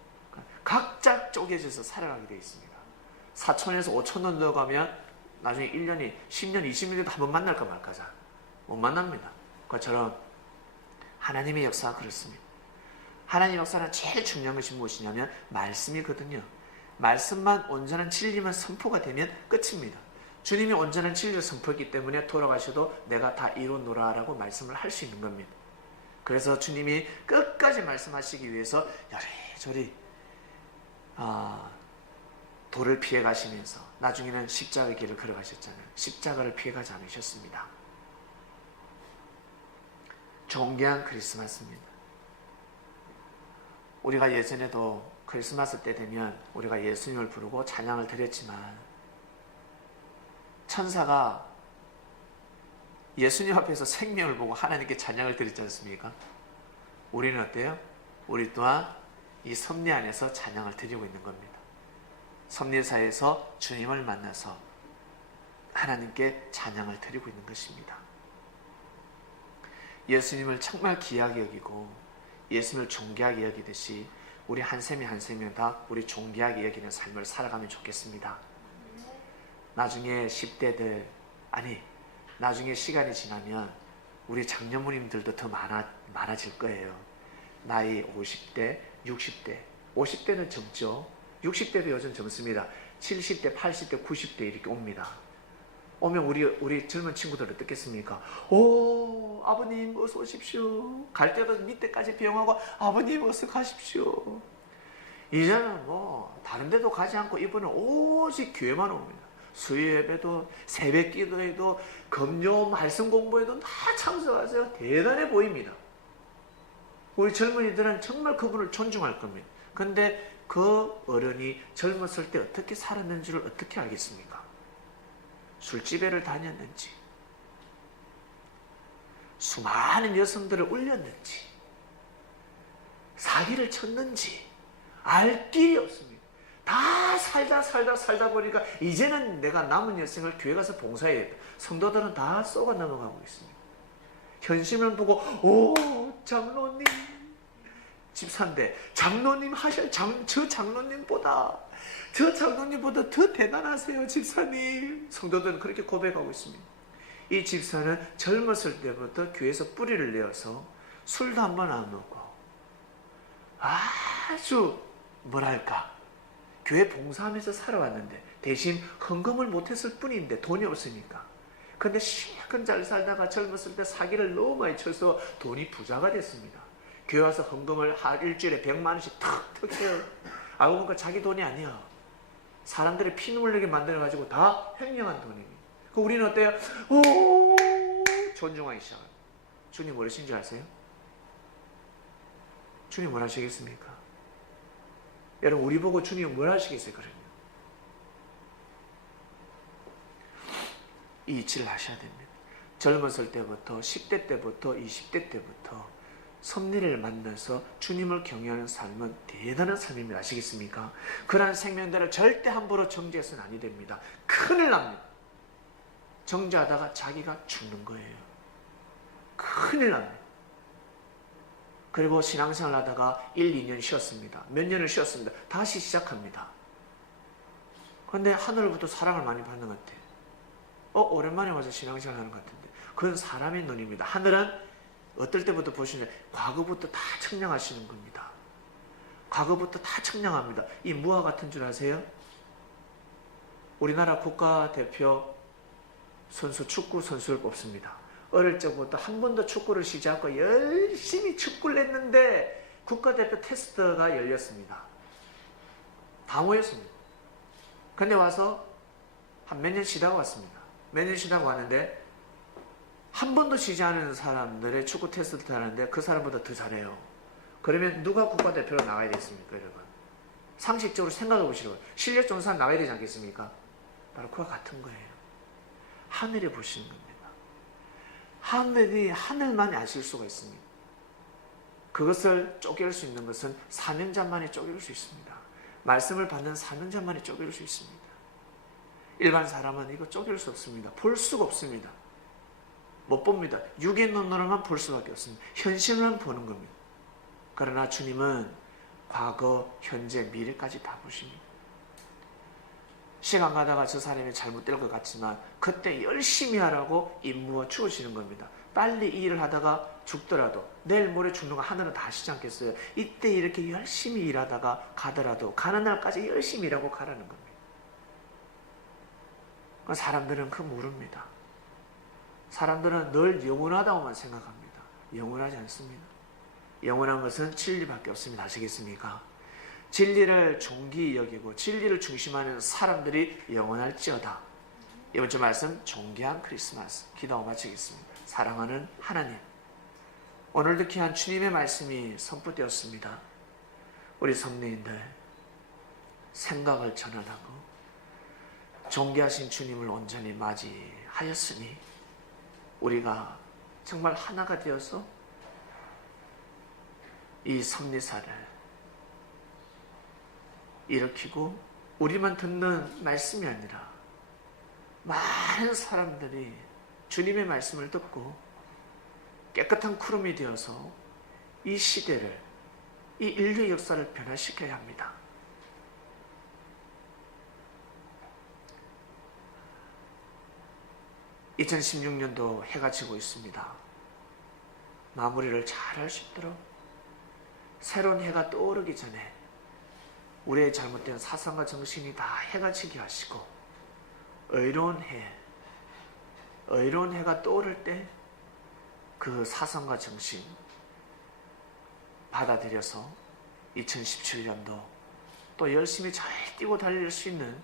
각자 쪼개져서 살아가게 되어 있습니다. 4촌에서 5촌 넣어가면 나중에 1년이 10년, 20년에도 한번 말까 말까자 못 만납니다. 그것처럼 하나님의 역사가 그렇습니다. 하나님의 역사는 제일 중요한 것이 무엇이냐면 말씀이거든요. 말씀만 온전한 진리만 선포가 되면 끝입니다. 주님이 온전한 진리를 선포했기 때문에 돌아가셔도 내가 다 이루노라 라고 말씀을 할 수 있는 겁니다. 그래서 주님이 끝까지 말씀하시기 위해서 여리저리 돌을 피해 가시면서 나중에는 십자가의 길을 걸어가셨잖아요. 십자가를 피해 가지 않으셨습니다. 존귀한 크리스마스입니다. 우리가 예전에도 크리스마스 때 되면 우리가 예수님을 부르고 찬양을 드렸지만 천사가 예수님 앞에서 생명을 보고 하나님께 찬양을 드렸지 않습니까? 우리는 어때요? 우리 또한 이 섭리 안에서 찬양을 드리고 있는 겁니다. 섭리사에서 주님을 만나서 하나님께 찬양을 드리고 있는 것입니다. 예수님을 정말 귀하게 여기고 예수님을 존귀하게 여기듯이 우리 한 셈이 한 셈이 다 우리 존귀하게 여기는 삶을 살아가면 좋겠습니다. 나중에 10대들, 나중에 시간이 지나면 우리 장년부님들도 더 많아질 거예요. 나이 50대, 60대, 50대는 젊죠. 60대도 요즘 젊습니다. 70대, 80대, 90대 이렇게 옵니다. 오면 우리 젊은 친구들 어떻겠습니까? 오, 아버님 어서 오십시오. 갈 때도 밑에까지 비용하고 아버님 어서 가십시오. 이제는 뭐 다른 데도 가지 않고 이분은 오직 교회만 옵니다. 수요 예배도 새벽 기도에도 금요 말씀 공부에도 다 참석하세요. 대단해 보입니다. 우리 젊은이들은 정말 그분을 존중할 겁니다. 근데 그 어른이 젊었을 때 어떻게 살았는지를 어떻게 알겠습니까? 술집에를 다녔는지, 수많은 여성들을 울렸는지, 사기를 쳤는지 알 길이 없습니다. 다 살다 보니까 이제는 내가 남은 여생을 교회 가서 봉사해야겠다. 성도들은 다 쏘가 넘어가고 있습니다. 현심을 보고 오 장로님 집사인데 장로님 저 장로님보다 더 대단하세요 집사님. 성도들은 그렇게 고백하고 있습니다. 이 집사는 젊었을 때부터 교회에서 뿌리를 내어서 술도 한 번 안 먹고 아주 뭐랄까 교회 봉사하면서 살아왔는데 대신 헌금을 못했을 뿐인데 돈이 없으니까. 근데 실컷 잘 살다가 젊었을 때 사기를 너무 많이 쳐서 돈이 부자가 됐습니다. 교회 와서 헌금을 일주일에 100만 원씩 탁 해요. 알고 보니까 자기 돈이 아니야. 사람들이 피눈물 나게 만들어가지고 다 횡령한 돈입니다. 그 우리는 어때요? 오 존중하기 시작해요. 주님 뭐라신 줄 아세요? 주님 뭘 하시겠습니까? 여러분 우리 보고 주님 뭘 하시겠어요? 그러면 이 이치를 하셔야 됩니다. 젊었을 때부터 10대 때부터 20대 때부터 섭리를 만나서 주님을 경외하는 삶은 대단한 삶입니다. 아시겠습니까? 그러한 생명들을 절대 함부로 정죄해서는 아니 됩니다. 큰일 납니다. 정죄하다가 자기가 죽는 거예요. 큰일 납니다. 그리고 신앙생활 하다가 1, 2년 쉬었습니다. 몇 년을 쉬었습니다. 다시 시작합니다. 그런데 하늘로부터 사랑을 많이 받는 것 같아요. 오랜만에 와서 신앙생활 하는 것 같은데. 그건 사람의 눈입니다. 하늘은 어떨 때부터 보시면 과거부터 다 측량하시는 겁니다. 과거부터 다 측량합니다. 이 무화 같은 줄 아세요? 우리나라 국가대표 선수, 축구 선수를 뽑습니다. 어릴 적부터 한 번도 축구를 쉬지 않고 열심히 축구를 했는데 국가대표 테스트가 열렸습니다. 다 모였습니다. 근데 와서 한 몇 년 쉬다가 왔습니다. 몇 년 쉬다가 왔는데 한 번도 쉬지 않은 사람들의 축구 테스트를 하는데 그 사람보다 더 잘해요. 그러면 누가 국가대표로 나가야 되겠습니까, 여러분? 상식적으로 생각해 보시라고요. 실력 좋은 사람 나가야 되지 않겠습니까? 바로 그와 같은 거예요. 하늘에 보시는 겁니다. 하늘이 하늘만 아실 수가 있습니다. 그것을 쪼갤 수 있는 것은 사명자만이 쪼갤 수 있습니다. 말씀을 받는 사명자만이 쪼갤 수 있습니다. 일반 사람은 이거 쪼갤 수 없습니다. 볼 수가 없습니다. 못 봅니다. 육의 눈으로만 볼 수밖에 없습니다. 현실만 보는 겁니다. 그러나 주님은 과거, 현재, 미래까지 다 보십니다. 시간 가다가 저 사람이 잘못될 것 같지만 그때 열심히 하라고 임무어 주어지는 겁니다. 빨리 이 일을 하다가 죽더라도 내일 모레 죽는 거 하늘은 다 아시지 않겠어요? 이때 이렇게 열심히 일하다가 가더라도 가는 날까지 열심히 일하고 가라는 겁니다. 사람들은 그거 모릅니다. 사람들은 늘 영원하다고만 생각합니다. 영원하지 않습니다. 영원한 것은 진리밖에 없습니다. 아시겠습니까? 진리를 존귀히 여기고 진리를 중심하는 사람들이 영원할지어다. 이번 주 말씀 존귀한 크리스마스 기도하고 마치겠습니다. 사랑하는 하나님, 오늘도 귀한 주님의 말씀이 선포되었습니다. 우리 성도님들 생각을 전환하고 존귀하신 주님을 온전히 맞이하였으니 우리가 정말 하나가 되어서 이 섭리사를 일으키고 우리만 듣는 말씀이 아니라 많은 사람들이 주님의 말씀을 듣고 깨끗한 구름이 되어서 이 시대를, 이 인류의 역사를 변화시켜야 합니다. (2016년도) 해가 지고 있습니다. 마무리를 잘 할 수 있도록 새로운 해가 떠오르기 전에 우리의 잘못된 사상과 정신이 다 해가 지게 하시고 의로운 해가 떠오를 때 그 사상과 정신 받아들여서 2017년도 또 열심히 잘 뛰고 달릴 수 있는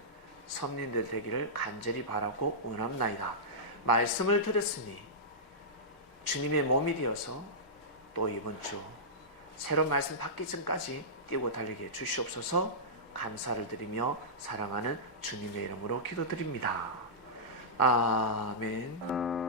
성민들 되기를 간절히 바라고 원합나이다. 말씀을 들었으니 주님의 몸이 되어서 또 이번 주 새로운 말씀 받기 전까지 뛰고 달리게 해 주시옵소서. 감사를 드리며 사랑하는 주님의 이름으로 기도드립니다. 아멘.